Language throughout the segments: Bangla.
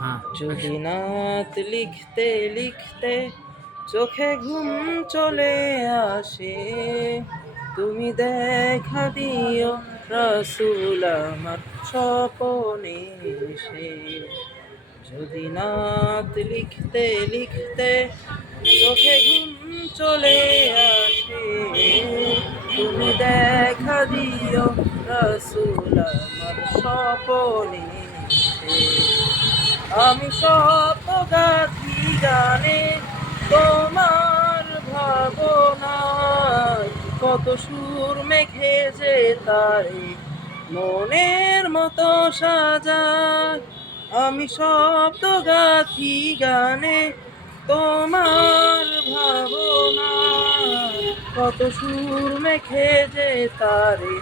হ্যাঁ, যদি নাত লিখতে লিখতে চোখে ঘুম চলে আসে, তুমি দেখা দিও রাসূল আমার স্বপনে এসে। যদি নাত লিখতে লিখতে চোখে ঘুম চলে আসে, তুমি দেখা দিও রাসূল আমার স্বপনে এসে। আমি স্বপ্ন গাথি গানে তোমার ভাবনায়, কত সুর মেখে যে তারে মনের মতো সাজায়। আমি শব্দ গাথি গানে তোমার ভাবনায়, কত সুর মেখে যে তারে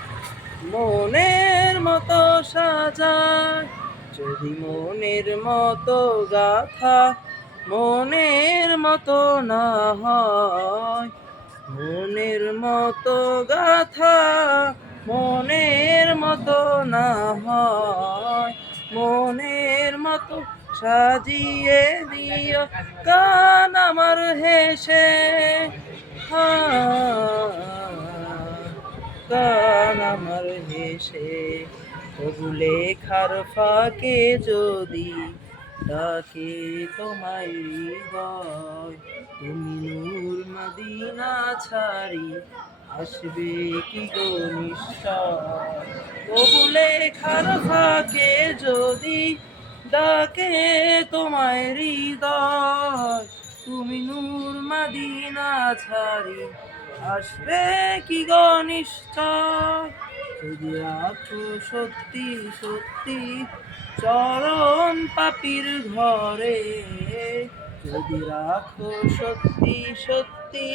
মনের মতো সাজায়। যদি মনের মতো গাথা মনের মতো না হয়, মনের মতো গাথা মনের মতো না হয়, মনের মতো সাজিয়ে দিও গান আমার হেসে। গান আমার হেসে। তবু লেখার ফাঁকে যদি ডাকে তোমায় হৃদয়, তুমি নূর মদিনা ছাড়ি আসবে কি গো নিশ্চয়। তবু লেখার ফাঁকে যদি ডাকে তোমায় হৃদয়, তুমি নূর মদিনা ছাড়ি আসবে কি গো নিশ্চয়। যদি রাখো সত্যি সত্যি চরণ পাপির ঘরে, যদি রাখো সত্যি সত্যি